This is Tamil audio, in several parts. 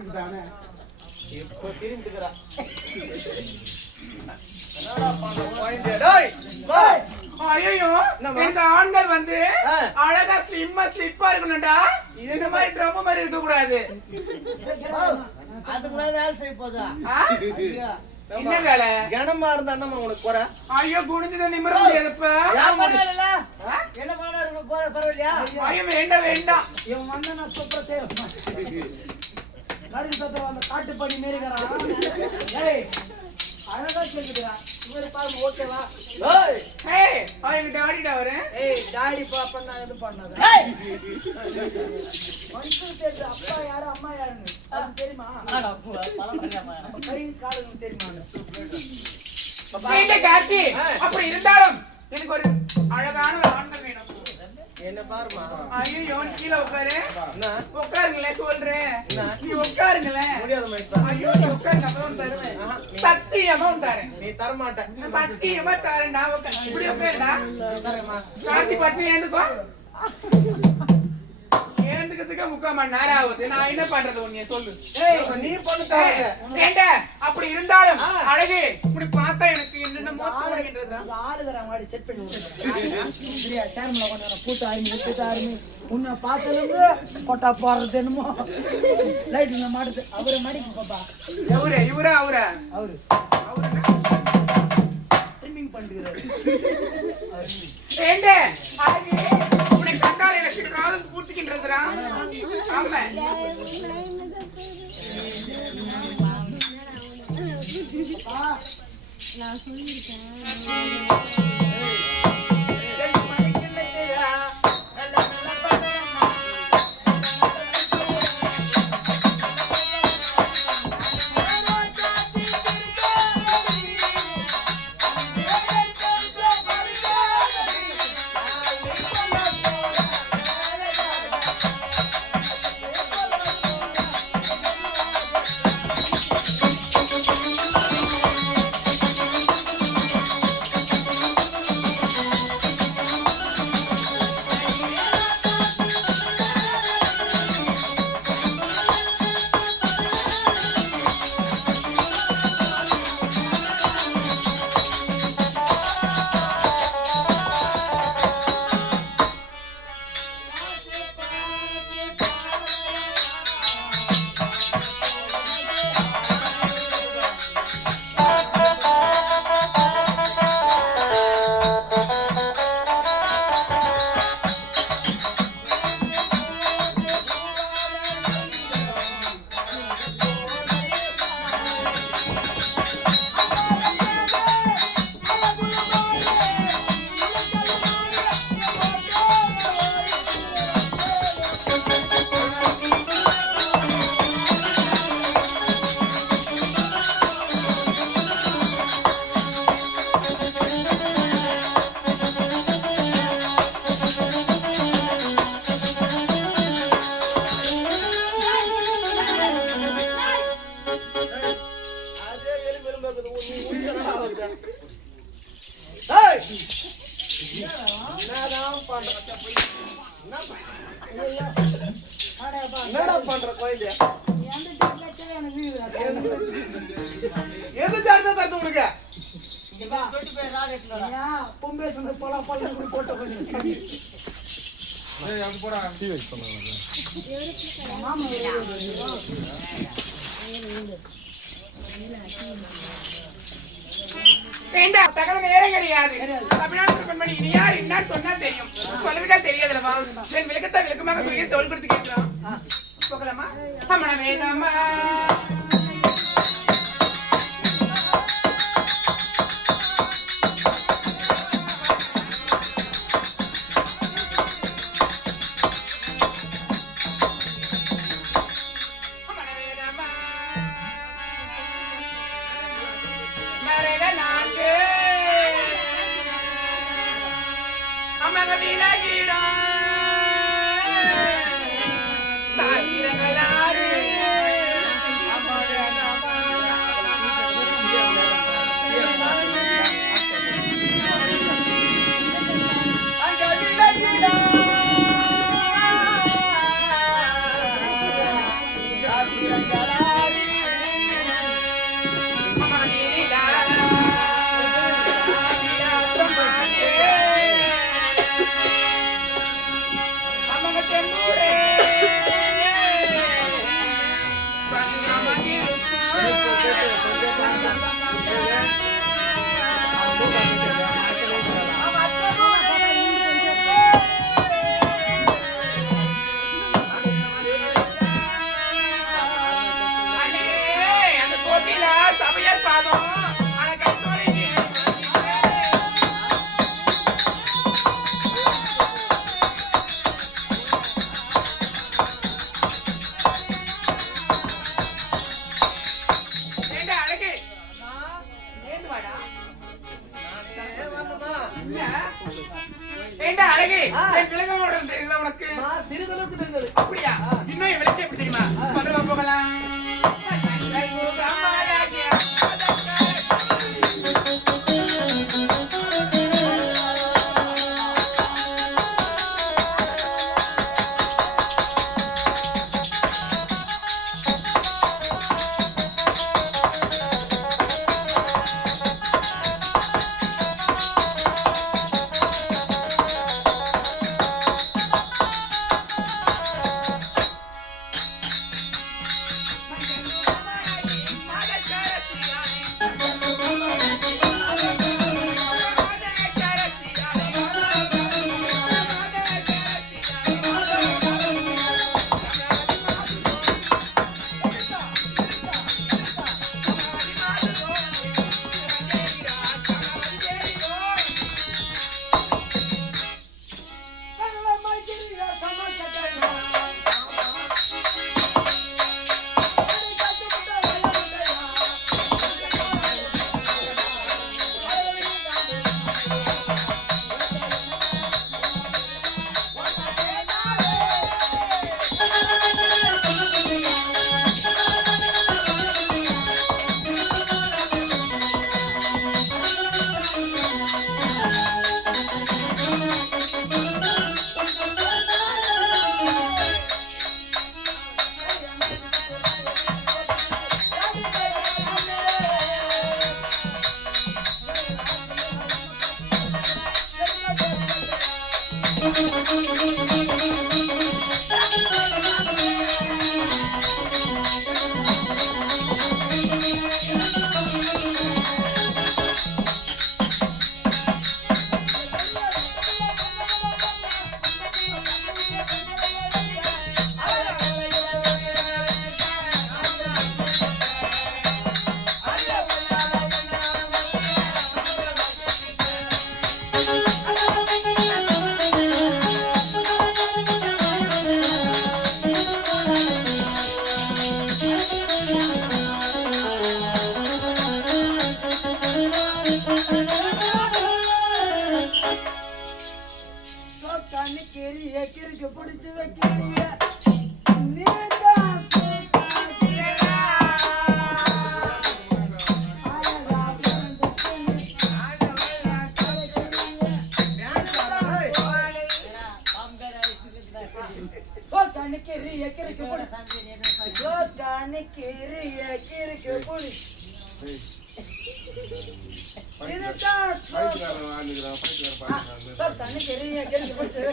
இதுதானே இப்போ திரும்பிட்டுக்கிறா ஆண்கள் வந்து அழகா ஸ்லிப்பா இருக்கணும்டா. இந்த மாதிரி ட்ரம் மாதிரி இருக்க கூடாது. அதுக்குள்ள வேலை செய்ய போதா? என்ன வேலை? கனமா இருந்தா என்ன உனக்கு குறை? ஐயோ குனிஞ்சத நிமிர முடியாதுப்ப. என்ன பண்ணா இருக்கு பரவாயில்லையா? ஐயோ வேண்டாம் வேண்டாம். இவன் வந்தா நான் சூப்பரா செய்வேன். கருகு தத்த அந்த காட்டுப்படி மேரிக்கிறான். ஏய் அழகா சொல்லிடுறா. இவரு பாருங்க ஓகேவா? ஏய் அவன் டாடிடா வர. ஏய் டாடி பாப்பா எது பண்ணாத. ஏய் மனுஷன் தெரியுது அப்பா யாரு அம்மா யாருன்னு. அது தெரியுமா? கை காலுன்னு தெரியுமா? இந்த கார்த்தி அப்படி இருந்தாலும் எனக்கு ஒரு அழகான ஒரு ஆண்கள் வேணும். என்ன பாருமா? ஐயோ கீழே உட்காரு. உட்காருங்களேன் சொல்றேன். நீ உட்காருங்களேன். முடியாத மாதிரி. ஐயோ நீ உட்காருங்க அப்புறம் தருவேன். சத்தியமா தரேன். நீ தர மாட்ட. சத்தியமா தரேன். நான் உட்காரு. இப்படி உட்காருடா. தரேம்மா. கார்த்தி பட்டு ஏந்துக்கோ. ஏந்துக்கிறதுக்கு 3/4 மணி நேரம் ஆகுது. நான் என்ன பண்றது உன்னைய சொல்லு. நீ பண்ண தேவை. வேண்ட அப்படி இருந்தாலும் அழகு இப்படி பார்த்தா எனக்கு என்னென்னமோ தோணுகின்றது. ஆளுகிறான் வாடி செட் பண்ணி விடுறேன். சரியா சேர்மல கொஞ்சம் கூட்ட ஆரம்பி உன்னை பார்த்ததுல கொட்டா போறது என்னமோ லைட் மாடுது. அவரை மடிக்கு பாப்பா. இவரா அவரு ட்ரிம்மிங் பண்ணிக்கிறாரு. வேண்ட அழகு உன்னை கண்டால் எனக்கு காதல் பூத்திக்கின்றதுடா. ஆமா நான் சொல்லிருக்கேன். என்னடா பண்ற கோயில? எது ஜார்ஜா தட்டு உனக்கு? பொம்பே சொன்ன போல போட்டோ பண்ணி தகவல் நேரம் கிடையாது. தமிழ்நாட்டு பெண்மணி இனி யார் என்ன சொன்னா தெரியும். சொல்லவிட்டா தெரியாதுலமா. விளக்கத்தை விளக்கமாக சொல்லி தோல் கொடுத்து கேட்கலாம். போகலாமா? அம்மன வேதம்மா அண்ணே, அந்த கோத்தில சபையர் பாதம் ஆனா கைத்தோலை ஏண்டா அழகு ஏந்து வாடா என்ன? ஏண்டா அழகு என் விலகோட தெரியல உனக்கு சிறிதளவுக்கு தெரிந்தது. அப்படியா இன்னும் என் விளக்கு எப்படி தெரியுமா சொல்லுவா போகலாம் கிறுக்கு பிடிச்சு வைக்கிறீங்க நீதான் சூக்காட்டியரா. அழகா பிறந்த பொண்ணு, அழகா கலக்கிறீங்க. சோக்கானிக்கிறிய கிறுக்கு பிடிச்சு சோக்கானிக்கிறிய கிறுக்கு பிடிச்சு இதுதான் சோக்கானிக்கிறிய கிறுக்கு பிடிச்சு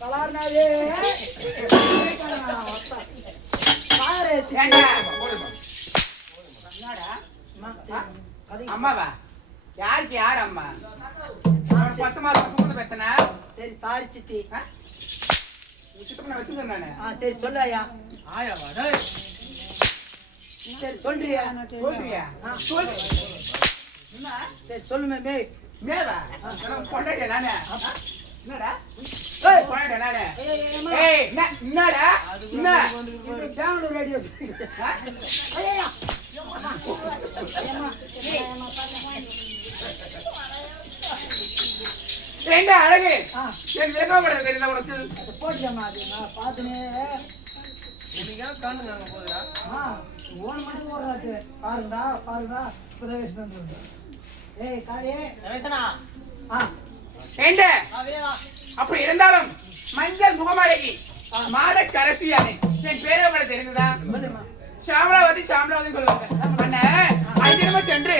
கலார்னாவே அம்மாவா யாருக்கு யார் அம்மா 10 மாசம் சுமந்து பெத்தனா சரி சாரி சித்தி சித்தப்ப வச்சுக்கிறேன் நானு சரி சொல்லையா ஆயாவா சரி சொல்றியா சொல்றியா சொல்லு என்ன சரி சொல்லுமே மே மேவா கொண்டாடியா நானு என்னடா ஏய் கொண்டாடியா நானு ஏய் என்னடா என்ன இது பெங்களூர் ரேடியோ ஐயா என்ன அழகு என் விலகப்பட தெரியுதா உனக்கு போட்டியம்மா அது நான் பார்த்துனே இன்னைக்கு கண்ணு நாங்க போதுடா. ஓன மணிக்கு ஓடுறாது பாருடா பாருடா இப்பதான் வச்சு வந்து ஏய் காளியே என்ன அப்படி இருந்தாலும் மஞ்சள் முகமாலைக்கு மாத கரசியானே என் பேரை பட தெரிந்ததா சொல்லுமா சாமலாவதி சாமலாவதி சொல்லுவாங்க அண்ணன் ஐந்திரமா சென்று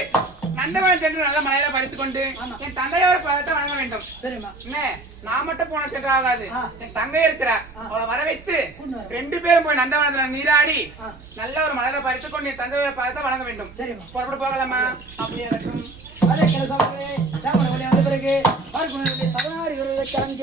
நந்தவனம் சென்று நல்ல மலையில படித்துக் கொண்டு ஆமா. என் தந்தையோட பாதத்தை வணங்க வேண்டும். சரிம்மா என்ன நான் மட்டும் போன சென்று ஆகாது. ஆ. என் தங்கை இருக்கிறா, அவளை வர வைத்து கூண்டு வர. 2 பேரும் போய் நந்தவனத்துல நீராடி ஆ. நல்ல ஒரு மலையில படித்துக் கொண்டு என் தந்தையோட பாதத்தை வணங்க வேண்டும். சரிம்மா புறப்பட்டு போகலாமா? அப்படியே கட்டும். அதே கிளை சவர்களே சாமன வழி வந்த பிறகு பார்க்கணும் சவனாடி வருவதை காண்க